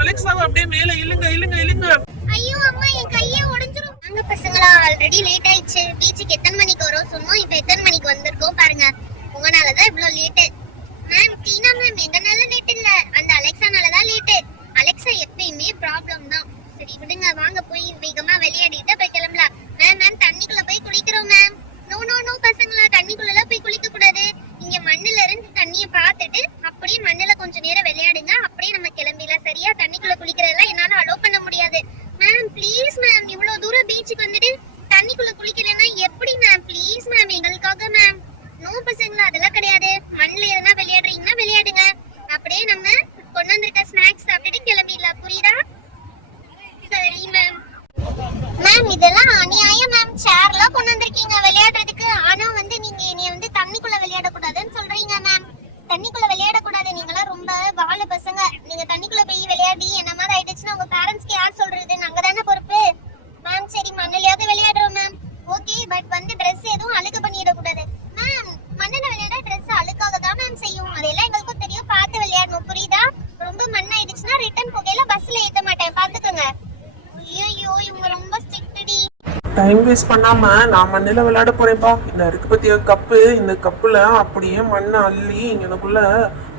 அலெக்சாவை அப்படியே மேல இழுங்க இழுங்க இழுங்க. ஐயோ அம்மா என் கையே உடைஞ்சிரும். வாங்க பசங்களா, ஆல்ரெடி லேட் ஆயிடுச்சு. பீச்சுக்கு எத்தனை மணிக்கு வரோம் சொன்னோம், இப்ப எத்தனை மணிக்கு வந்திருக்கோம் பாருங்க. உங்கனாலதான் இவ்வளவு லேட்டு. மேம் டீனா மேம் எங்கனால லேட் இல்ல, அந்த அலெக்சானாலதான் லேட்டு. அலெக்சா எப்பயுமே ப்ராப்ளம் தான். சரி விடுங்க, வாங்க போய் வேகமா விளையாடிட்டு போய் கிளம்பலாம். மேம் மேம் தண்ணிக்குள்ள போய் குளிக்கிறோம் மேம். நோ நோ நோ பசங்களா, தண்ணிக்குள்ள போய் குளிக்க கூடாது. இங்க மண்ணுல இருந்து தண்ணிய பார்த்துட்டு அப்படியே மண்ணுல கொஞ்ச நேரம் விளையாடுங்க, அப்படியே நம்ம கிளம்பிடலாம். சரியா? தண்ணிக்குள்ள குளிக்கிறதெல்லாம் என்னால அலோவ் பண்ண முடியாது. மேம் ப்ளீஸ் மேம், இவ்வளவு தூரம் பீச்சுக்கு வந்துட்டு தண்ணிக்குள்ள குளிக்கலன்னா எப்படி மேம்? ப்ளீஸ் மேம் எங்களுக்காக மேம். நோ பசங்களா, அதெல்லாம் கிடையாது. மண்ணுல எதனா விளையாடுறீங்கன்னா விளையாடுங்க, அப்படியே நம்ம கொண்டு வந்திருக்க ஸ்நாக்ஸ் சாப்பிட்டுட்டு கிளம்பிடலாம். புரியுதா? சரி மேம். மேம் இதெல்லாம் அநியாயம் மேம். சேர்லாம் கொண்டு வந்திருக்கீங்க விளையாடுறதுக்கு, ஆனா வந்து நீங்க என்னைய வந்து தண்ணிக்குள்ள விளையாட கூடாதுன்னு சொல்றீங்க மேம். தண்ணிக்குள்ள விளையாட கூடாது, நீங்களாம் ரொம்ப வாழ பசங்க. நீங்க தண்ணிக்குள்ள போய் விளையாடி என்ன மாதிரி ஆயிடுச்சுன்னா உங்க பேரண்ட்ஸ்க்கு யார் சொல்றது? நாங்க தானே பொறுப்பு மேம். சரி மண்ணிலையாவது விளையாடுறோம் மேம், ஓகே. பட் வந்து ட்ரெஸ் எதுவும் அழுக்கு பண்ணிட கூடாது மேம். மண்ணில விளையாட ட்ரெஸ் அழுக்காக தான் மேம் செய்யும், அதெல்லாம் எங்களுக்கும் தெரியும். பார்த்து விளையாடணும், புரியுதா? ரொம்ப மண் ஆயிடுச்சுன்னா ரிட்டர்ன் போகையில பஸ்ல ஏத்த மாட்டேன், பாத்துக்கோங்க. ஐயோ இவங்க ரொம்ப ஸ்ட்ரிக்ட்டடி. டைம் வேஸ்ட் பண்ணாம நான் மண்ணில விளையாட போறேன்ப்பா. இந்த இருக்கு பத்தியா கப்பு, இந்த கப்புல அப்படியே மண்ணை அள்ளி இங்கனக்குள்ள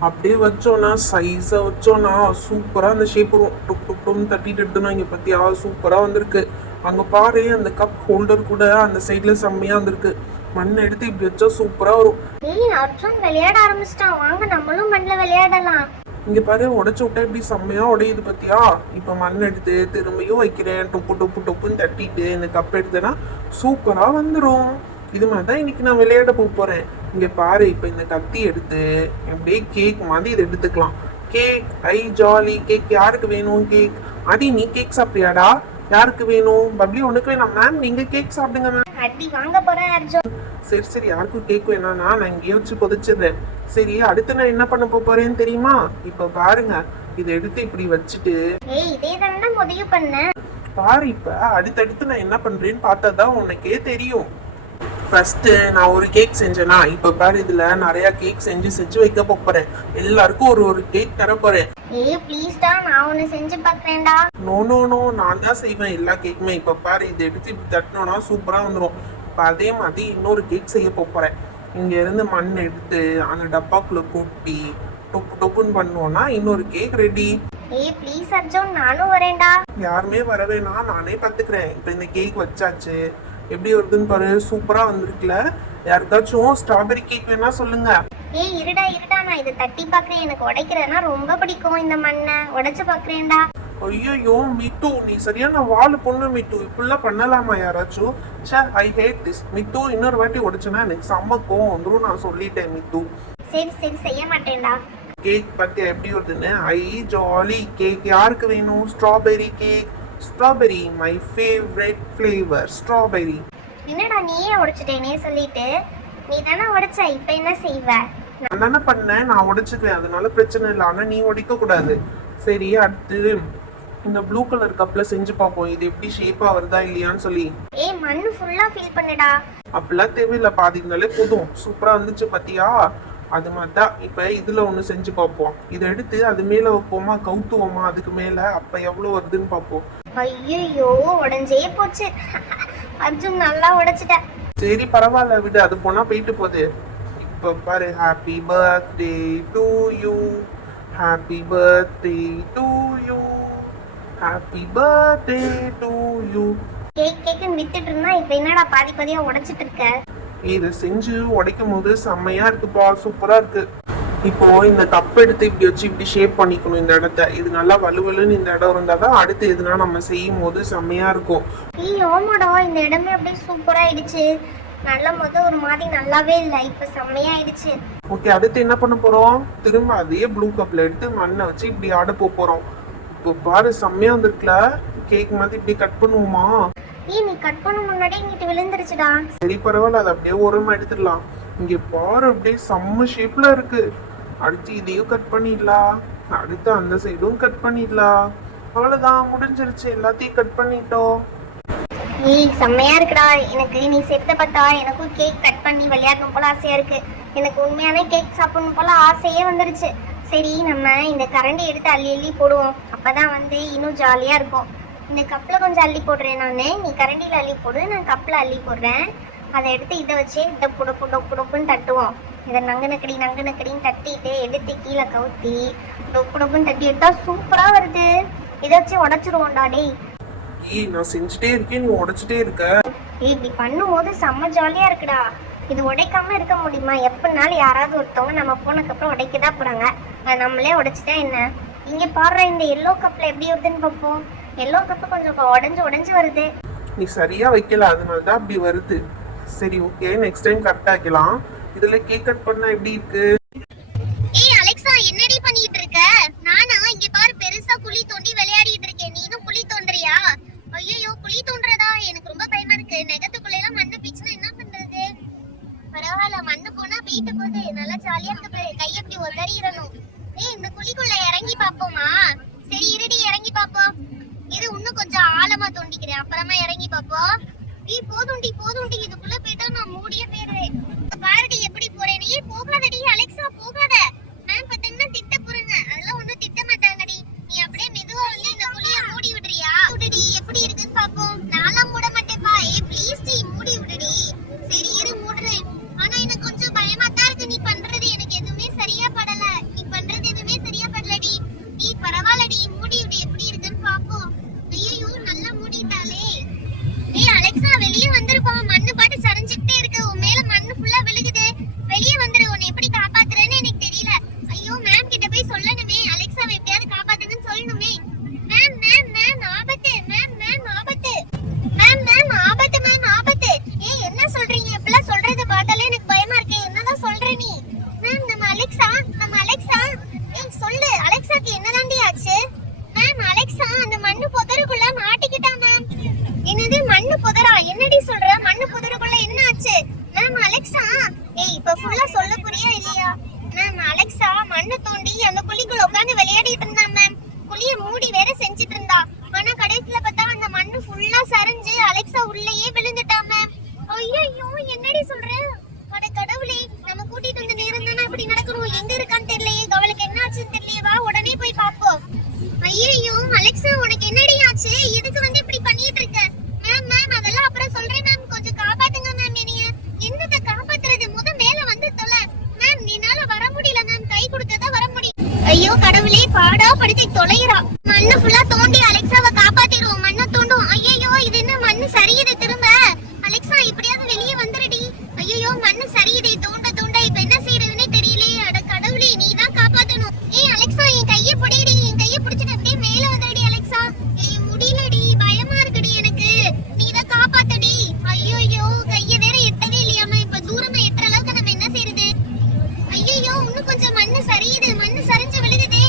அப்படியே வச்சோன்னா, சைஸா வச்சோன்னா சூப்பரா அந்த ஷேப் வரும். டுப் டுப்னு தட்டிட்டு எடுத்தோம்னா இங்க பத்தியா சூப்பரா வந்திருக்கு. அங்க பாரு, அந்த கப் ஹோல்டர் கூட அந்த சைட்ல செம்மையா வந்திருக்கு. மண்ணை எடுத்து இப்படி வச்சா சூப்பரா வரும். ஏய் அர்ஜுன் விளையாட ஆரம்பிச்சிட்டான், வாங்க நம்மளும் மண்ணில் விளையாடலாம். இங்க பாரு, உடைச்சு விட்டா இப்படி செம்மையா உடையுது பத்தியா? இப்ப மண் எடுத்து திரும்பியும் வைக்கிறேன், டொப்பு டொப்பு டொப்புன்னு தட்டிட்டு இந்த கப் எடுத்தேன்னா சூப்பரா வந்துடும். இது மாதிரிதான் இன்னைக்கு நான் விளையாட போறேன். இங்க பாரு, இப்ப இந்த கத்தி எடுத்து அப்படியே கேக் மாதிரி இதை எடுத்துக்கலாம். கேக், ஐ ஜாலி. கேக் யாருக்கு வேணும்? கேக் அடி, நீ கேக் சாப்பிட்டியாடா? யாருக்கு வேணும்? பப்ளி உனக்கு வேணும் மேம், நீங்க கேக் சாப்பிடுங்க மேம். அடி வாங்க போறேன் அர்ஜுன். சரி சரி, யாருக்கும் கேக் வேணாம்னா நான் இங்கே வச்சு புதைச்சிடுறேன். சரி, அடுத்து நான் என்ன பண்ண போறேன்னு தெரியுமா? இப்ப பாருங்க, இதை எடுத்து இப்படி வச்சுட்டு ஏய் இதே தானே முடிவு பண்ண. பாரு, இப்ப அடுத்தடுத்து நான் என்ன பண்றேன்னு பார்த்தாதான் உனக்கே தெரியும். ஃபர்ஸ்ட் நான் ஒரு கேக் செஞ்சேனா, இப்ப பாரு இதுல நிறைய கேக் செஞ்சு வைக்க போறேன். எல்லாருக்கும் ஒரு ஒரு கேக் தர போறேன். ஏய் ப்ளீஸ் டா, நான் ஒன்னு செஞ்சு பார்க்கறேன்டா. நோ நோ நோ, நான் தான் செய்வேன் எல்லா கேக்குமே. இப்ப பாரு, இதை எடுத்து இப்படி தட்டினோம்னா சூப்பரா வந்துடும். இப்ப அதே மாதிரி இன்னொரு கேக் செய்ய போறேன். இங்க இருந்து மண் எடுத்து அந்த டப்பாக்குள்ள கொட்டி டொப்பு டொப்புன்னு பண்ணுவோம்னா இன்னொரு கேக் ரெடி. ஏய் ப்ளீஸ் அர்ஜுன், நானும் வரேன்டா. யாருமே வரவேனா, நானே பார்த்துக்கிறேன். இப்ப இந்த கேக் வச்சாச்சு, எப்படி வருதுன்னு பாரு, சூப்பரா வந்திருக்குல. யாருக்காச்சும் ஸ்ட்ராபெரி கேக் வேணா சொல்லுங்க. ஏய் இருடா நான் இதை தட்டி பார்க்கறேன். எனக்கு உடைக்கிறதுனா ரொம்ப பிடிக்கும், இந்த மண்ணை உடைச்சு பார்க்கறேன்டா. ஐயோ மித்து, நீ சரியான வாழு பொண்ணு மித்து. இப்படிலாம் பண்ணலாமா யாராச்சும்? சே, ஐ ஹேட் திஸ் மித்து. இன்னொரு வாட்டி உடைச்சனா எனக்கு செம்ம கோவம் வந்துடும், நான் சொல்லிட்டேன் மித்து. சரி சரி செய்ய மாட்டேன்டா. கேக் பத்தி எப்படி வருதுன்னு, ஐ ஜாலி. கேக் யாருக்கு வேணும்? Strawberry cake. Strawberry my favourite flavour, strawberry. என்னடா நீயே உடைச்சிட்டேனே சொல்லிட்டு, நீ தானே உடைச்ச, இப்ப என்ன செய்வ? நான் தானே பண்ணேன், நான் உடைச்சுக்குவேன், அதனால பிரச்சனை இல்லை. ஆனா நீ உடைக்க கூடாது. சரி, அடுத்து இந்த ப்ளூ கலர் கப்ல செஞ்சு பார்ப்போம், இது எப்படி ஷேப்பா வருதா இல்லையான்னு சொல்லி. ஏய் மண்ணு ஃபுல்லா ஃபில் பண்ணுடா. அப்படிலாம் தேவையில்லை, பாதினாலே போதும். சூப்பரா வந்துச்சு பத்தியா? அது மாதிரிதான் இப்ப இதுல ஒண்ணு செஞ்சு பார்ப்போம். இதை எடுத்து அது மேல வைப்போமா, கவுத்துவோமா அதுக்கு மேல, அப்ப எவ்வளவு வருதுன்னு பார்ப்போம். ஐயோ உடைஞ்சே போச்சு. அர்ஜுன் நல்லா உடைச்சிட்ட. சரி பரவாயில்ல விடு, அது போனா போயிட்டு போகுது. இப்ப பாரு, happy birthday to you, happy birthday to you, happy birthday to you. கேக்குன்னு வித்துட்டு இருந்தா இப்ப என்னடா பாதி பாதியா உடைச்சிட்டு இருக்க? இதை செஞ்சு உடைக்கும் போது செம்மையா இருக்குப்பா, சூப்பரா இருக்கு. இப்போ இந்த கப் எடுத்து இப்படி வச்சு இப்படி ஷேப் பண்ணிக்கணும் இந்த இடத்த. இது நல்லா வலுவலுன்னு இந்த இடம் இருந்தாதான் அடுத்து எதுனா நம்ம செய்யும் போது செம்மையா இருக்கும். ஆமாடா, இந்த இடமே அப்படியே சூப்பரா ஆயிடுச்சு. நல்ல ஒரு மாதிரி நல்லாவே இல்லை, இப்ப செம்மையா ஆயிடுச்சு. ஓகே, அடுத்து என்ன பண்ண போறோம்? திரும்ப அதே ப்ளூ கப்ல எடுத்து மண்ணை வச்சு இப்படி ஆட போறோம். இப்போ பாரு, செம்மையா வந்திருக்குல. கேக் மாதிரி இப்படி கட் பண்ணுவோமா? நீ கட் பண்ண முன்னாடி இங்கிட்டு விழுந்துருச்சுடா. சரி பரவாயில்ல, அது அப்படியே ஓரமா எடுத்துடலாம். இங்க பாரு, அப்படியே செம்ம ஷேப்ல இருக்கு. அடுத்து இதையும் கட் பண்ணிடலாம், அடுத்து அந்த சைடும் கட் பண்ணிடலாம். அவ்வளவுதான், முடிஞ்சிருச்சு. எல்லாத்தையும் கட் பண்ணிட்டோம். செம்மையா இருக்குடா. எனக்கு நீ செத்த பார்த்தா எனக்கும் கேக் கட் பண்ணி விளையாடணும் போல ஆசையா இருக்கு. எனக்கு உண்மையானே கேக் சாப்பிடணும் போல ஆசையே வந்துருச்சு. சரி, நம்ம இந்த கரண்டி எடுத்து அள்ளி அள்ளி போடுவோம். அப்பதான் வந்து இன்னும் ஜாலியா இருக்கும். இந்த கப்ல கொஞ்சம் அள்ளி போடுறேன் நானு. நீ கரண்டியில அள்ளி போடு, நான் கப்ல அள்ளி போடுறேன். அதை எடுத்து இதை வச்சு இதை புடப்பு டொப்பு டொப்புன்னு தட்டுவோம். இதை நங்கு நக்கடின்னு தட்டிட்டு எடுத்து கீழே கவுத்தி டொப்பு டொப்புன்னு தட்டி எடுத்தா சூப்பரா வருது. இதை வச்சு உடச்சிருவோம்டா. டேய் நான் செஞ்சுட்டே இருக்கேன், நீ உடைச்சிட்டே இருக்க. இப்படி பண்ணும்போது செம்ம ஜாலியா இருக்குடா. இது உடைக்காம இருக்க முடியுமா? எப்படினாலும் யாராவது ஒருத்தவங்க நம்ம போனதுக்கப்புறம் உடைக்கதான் போறாங்க. அதை நம்மளே உடைச்சிட்டா என்ன? இங்க பாடுற இந்த எல்லோ கப்ல எப்படி வருதுன்னு பார்ப்போம். எல்லோ கப்பு கொஞ்சம் உடைஞ்சு வருது. நீ சரியா வைக்கல, அதனாலதான் அப்படி வருது. சரி, ஓகே, நெக்ஸ்ட் டைம் கரெக்டா வைக்கலாம். இதுல கேக் கட் பண்ணா எப்படி இருக்கு? ஏய் அலெக்சா, என்னடி பண்ணிட்டு இருக்க? நானா இங்க பாரு பெருசா குழி தோண்டி விளையாடிட்டு இருக்கேன். நீனும் குழி தோண்டுறியா? ஐயோ, குழி தோண்டுறதா? எனக்கு ரொம்ப பயமா இருக்கு. நெகத்துக்குள்ள எல்லாம் மண்ணு பீச்சுனா என்ன பண்றது? பரவாயில்ல, மண்ணு போனா வீட்டு போகுது. நல்லா ஜாலியா இருக்கு. கை எப்படி உதறிடணும். ஏய், இந்த குழிக்குள்ள இறங்கி பாப்போமா? சரி இருடி, இறங்கி பாப்போம். இது இன்னும் கொஞ்சம் ஆழமா தோண்டிக்கிறேன், அப்புறமா இறங்கி பாப்போம். ஏய் போதுண்டி, இதுக்குள்ள போயிட்டா நான் மூடியே போயிடுவேன். பாருடி எப்படி போறேன். ஏய் போகாதடி அலெக்சா, போகாத. மேம் பாத்தீங்கன்னா திட்ட போறேங்க. அதெல்லாம் ஒண்ணும் திட்ட மாட்டாங்கடி. நீ அப்படியே மெதுவா வந்து இந்த குழிய மூடி விடுறியா? விடுடி, எப்படி இருக்குன்னு பாப்போம். நான்லாம் மூட மாட்டேப்பா. ஏய் ப்ளீஸ் டி, மூடி விடுடி. சரி இரு, மூடுறேன். ஆனா எனக்கு கொஞ்சம் பயமா தான் இருக்கு. நீ பண்றது எனக்கு எதுவுமே சரியா படல. நீ பரவாயில்லடி, மூடி விடு. எப்படி இருக்குன்னு பாப்போம். ஐயோ, நல்லா மூடிட்டாளே. ஏய் அலெக்சா, வெளியே வந்துருப்பா. மண்ணு பாட்டு சரிஞ்சுக்கிட்டே இருக்கு. உன் மேல மண்ணு ஃபுல்லா விழுகுது. வெளியே வந்துரு. உன்னை எப்படி காப்பாத்துறேன்னு எனக்கு தெரியல. ஐயோ, மேம் கிட்ட போய் சொல்லணுமே. அலெக்சாவை எப்படியாவது காப்பாத்துங்கன்னு சொல்லணுமே. மேம் மேம் மேம் ஆபத்து. மேம் ஆபத்து. மேம் ஆபத்து. ஏய் என்ன சொல்றீங்க? இப்பெல்லாம் சொல்றத பார்த்தாலே எனக்கு பயமா இருக்கு. என்னதான் சொல்ற நீ? மேம் நம்ம அலெக்சா. ஏய் சொல்லு, அலெக்சாக்கு என்னதாண்டி ஆச்சு? மேம் அலெக்சா அந்த மண்ணு புதருக்குள்ள மாட்டிக்கிட்டா மேம். என்னது மண்ணு புதரா? என்னடி சொல்ற? மண்ணு புதருக்குள்ள என்ன ஆச்சு? Ma'am Alexa. ஏய் இப்ப ஃபுல்லா சொல்ல புரியா இல்லையா? மேம் அலெக்சா மண்ணு தோண்டி அந்த குழிக்குள்ள உட்கார்ந்து விளையாடிட்டு இருந்தா மேம். குழிய மூடி வேற செஞ்சிட்டு இருந்தா. ஆனா கடைசில பார்த்தா அந்த மண்ணு ஃபுல்லா சரிஞ்சு அலெக்சா உள்ளேயே விழுந்துட்டா மேம். ஐயோ, என்னடி சொல்ற? அட கடவுளே, நம்ம கூட்டிட்டு வந்த நேரம் தானே இப்படி நடக்கணும். எங்க இருக்கான்னு தெரியலையே. அவளுக்கு என்ன ஆச்சுன்னு தெரியலையே. வா உடனே போய் பாப்போம். ஐயோ அலெக்சா, உனக்கு என்னடி ஆச்சு? எதுக்கு வந்து இப்படி பண்ணிட்டு இருக்க? மேம் அதெல்லாம் அப்புறம் சொல்றேன் மேம். கொஞ்சம் காப்பாத்துங்க மேம். என்னத காப்பாத்துறது? மேல வந்து தொலை. மேம் என்னால வர முடியல மேம். கை கொடுத்ததா வர முடியும். ஐயோ கடவுளே, பாடா படுத்தி தொலைறா. மண்ணு ஃபுல்லா தோண்டி அலெக்சாவை காப்பாத்திடுவோம். மண்ணை தோண்டும். ஐயோ, இது என்ன மண்ணு சரியுது திரும்ப? அலெக்சா இப்படியாவது வெளியே வந்துருடி. ஐயோ மண்ணு சரியுதே. தோண்ட இப்ப என்ன செய்யறதுன்னே தெரியலையே. அட கடவுளே, நீ தான் காப்பாத்தணும். ஏய் அலெக்சா, என் கையை பிடிடி. என் கையை பிடிச்சிட்டு அப்படியே மேல வந்துடி அலெக்சா. ஏய் முடியலடி, பயமா இருக்குடி எனக்கு. நீ தான் காப்பாத்தடி. ஐயோ, கையை வேற எட்டவே இல்லையாமா. இப்ப தூரமா எட்டுற அளவுக்கு நம்ம என்ன செய்யறது? ஐயோ, இன்னும் கொஞ்சம் மண்ணு சரியுது. மண்ணு சரிஞ்சு விழுகுதே.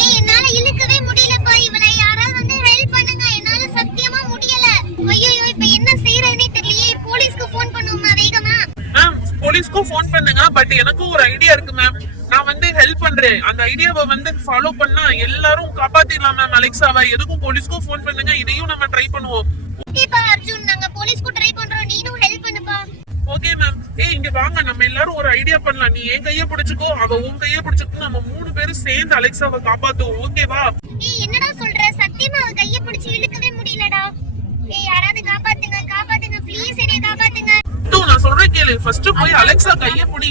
ஏய் என்னால இழுக்கவே முடியலப்பா. இவளை யாராவது வந்து ஹெல்ப் பண்ணுங்க. என்னால சத்தியமா முடியல. ஐயோ, இப்ப என்ன செய்யறதுன்னே தெரியலையே. போலீஸ்க்கு ஃபோன் பண்ணுவோமா வேகமா? மேம் போலீஸ்க்கும் ஃபோன் பண்ணுங்க. பட் எனக்கும் ஒரு ஐடியா இருக்கு மேம். நான் வந்து ஹெல்ப் பண்றேன். அந்த ஐடியாவை வந்து ஃபாலோ பண்ணா எல்லாரும் காப்பாத்திடலாம் மேம் அலெக்சாவை. எதுக்கும் போலீஸ்க்கும் ஃபோன் பண்ணுங்க. இதையும் நம்ம ட்ரை பண்ணுவோம். ஓகேப்பா அர்ஜுன், நாங்க போலீஸ்க்கு ட்ரை பண்றோம். நீனும் ஹெல்ப் பண்ணுப்பா. Okay ma'am. ஏய் இங்க வாங்க, நம்ம எல்லாரும் ஒரு ஐடியா பண்ணலாம். நீ என் கையை பிடிச்சுக்கோ, அவ உன் கையை பிடிச்சுக்கோ. நம்ம 3 பேரும் சேர்ந்து அலெக்சாவை காப்பாத்துவோம். ஓகேவா? ஏய் என்னடா சொல்ற? சத்தியமா அவ கையை பிடிச்சு இழுக்கவே முடியலடா. ஏய் யாராவது காப்பாத்துங்க ப்ளீஸ், என்னைய காப்பாத்துங்க. நான் சொல்றேன் கேளு. ஃபர்ஸ்ட் போய் அலெக்சா கையை பிடி.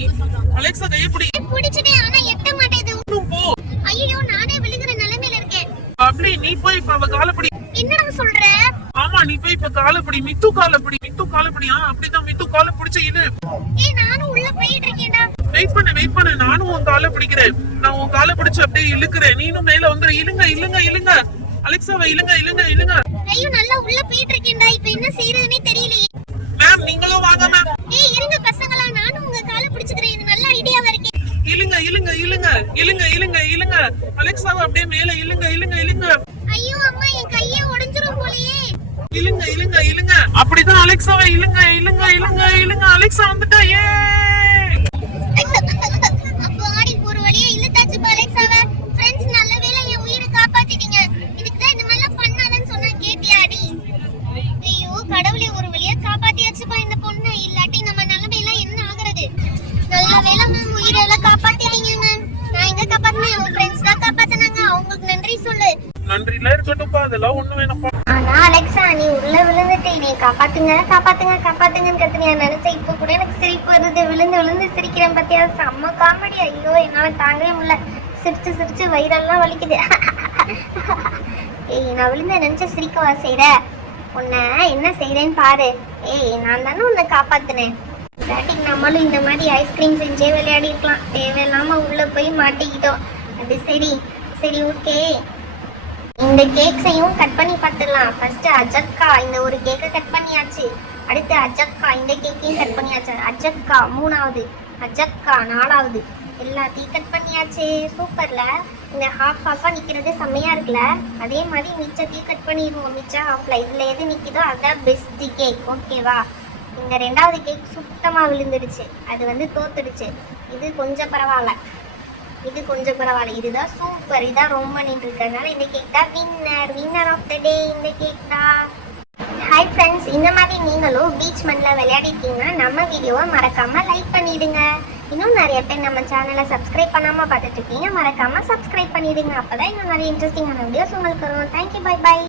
பிடிச்சிட்டே, ஆனா எட்ட மாட்டேது. போ. ஐயோ, நானே விழுகுற நிலைமையில இருக்கேன். அப்படி நீ போய் இப்ப அவ காலை பிடி. என்னடா சொல்ற? ஆமா, நீ போய் இப்ப காலை பிடி. மித்து காலை பிடி. அப்படிதான் மித்து காலை பிடிச்சு இழு. ஏய் நானும் உள்ள போயிட்டு இருக்கேன்டா. வெயிட் பண்ணு. நானும் உன் காலை பிடிக்கிறேன். நான் உன் காலை பிடிச்சு அப்படியே இழுக்கிறேன். நீனும் மேல வந்துரு. இழுங்க. அலெக்சாவை இழுங்க. ஐயோ, நல்லா உள்ள போயிட்டு இருக்கேன்டா. இப்ப என்ன செய்யறதுன்னே தெரியலையே. மேம் நீங்களும் வாங்க மேம். ஏய் இருங்க பசங்களா, நானும் உங்க காலை பிடிச்சுக்கிறேன். இது நல்ல ஐடியாவா இருக்கு. இழுங்க. அலெக்சாவை அப்படியே மேல இழுங்க. ஐயோ அம்மா, என் கையே உடைஞ்சிரும் போலயே. இழுங்க. அப்படிதான் அலெக்சாவை இழுங்க. அலெக்சா வந்துட்டா. ஏ அப்போ ஆடி ஒரு வழியா இழுத்தாச்சு அலெக்சாவை. ஃப்ரெண்ட்ஸ், நல்ல வேளை என் உயிரை காப்பாத்திட்டீங்க. இதுக்கு தான் இந்த மாதிரி பண்ணாதன்னு சொன்னா கேட்டியாடி? ஐயோ கடவுளே, ஒரு வழியா காப்பாத்தியாச்சுப்பா இந்த பொண்ணு. இல்லாட்டி நம்ம நிலைமையெல்லாம் என்ன ஆகுறது? நல்ல வேளை மேம், உயிரெல்லாம் காப்பாத்திட்டீங்க மேம். நான் எங்க காப்பாத்தினேன்? நன்றிலாம் இருக்கட்டும்ப்பா, அதெல்லாம் ஒண்ணு வேணாம்ப்பா. ஆனா அலெக்சா, நீ உள்ள விழுந்துட்டு நீ காப்பாத்துங்க காப்பாத்துங்க காப்பாத்துங்கன்னு கத்துனியா நினைச்சேன். இப்ப கூட எனக்கு சிரிப்பு வருது. விழுந்து விழுந்து சிரிக்கிறேன் பத்தியா? செம்ம காமெடி. ஐயோ, என்னால தாங்கவே முடியல. சிரிச்சு சிரிச்சு வயிறெல்லாம் வலிக்குது. ஏய், நான் விழுந்த நினைச்சு சிரிக்கவா செய்யற? உன்னை என்ன செய்யறேன்னு பாரு. ஏய், நான் தானே உன்னை காப்பாத்துனேன். ஸ்டார்டிங் நம்மளும் இந்த மாதிரி ஐஸ்கிரீம் செஞ்சே விளையாடி இருக்கலாம். தேவையில்லாம உள்ள போய் மாட்டிக்கிட்டோம். அது சரி சரி, ஓகே. இந்த கேக்ஸையும் கட் பண்ணி பார்த்துடலாம். ஃபர்ஸ்ட் அஜக்கா, இந்த ஒரு கேக்கை கட் பண்ணியாச்சு. அடுத்து அஜக்கா, இந்த கேக்கையும் கட் பண்ணியாச்சு. அஜக்கா மூணாவது, அஜக்கா நாலாவது, எல்லாத்தையும் கட் பண்ணியாச்சு. சூப்பர்ல. இந்த ஹாஃபா நிக்கிறது செம்மையா இருக்குல்ல. அதே மாதிரி மிச்சத்தையும் கட் பண்ணிடுவோம். மிச்சம் ஹாஃப்ல இதுல எது நிக்குதோ அதான் பெஸ்ட் கேக். ஓகேவா? இந்த ரெண்டாவது கேக் சுத்தமா விழுந்துடுச்சு. அது தோத்துடுச்சு. இது கொஞ்சம் பரவாயில்ல, இது கொஞ்சம் பரவாயில்ல. இதுதான் சூப்பர். இதான் ரொம்ப நின்று இருக்கிறதுனால இந்த கேக் தான் வின்னர் ஆஃப் த டே. இந்த கேக் தான். ஹாய் ஃப்ரெண்ட்ஸ், இந்த மாதிரி நீங்களும் பீச் மண்ணில் விளையாடிருக்கீங்கன்னா நம்ம வீடியோவை மறக்காம லைக் பண்ணிடுங்க. இன்னும் நிறைய பேர் நம்ம சேனலை சப்ஸ்கிரைப் பண்ணாம பார்த்துட்டு இருக்கீங்க. மறக்காம சப்ஸ்கிரைப் பண்ணிடுங்க. அப்பதான் இன்னும் நிறைய இன்ட்ரெஸ்டிங்கான வீடியோஸ் உங்களுக்கு வரும். Thank you, bye by.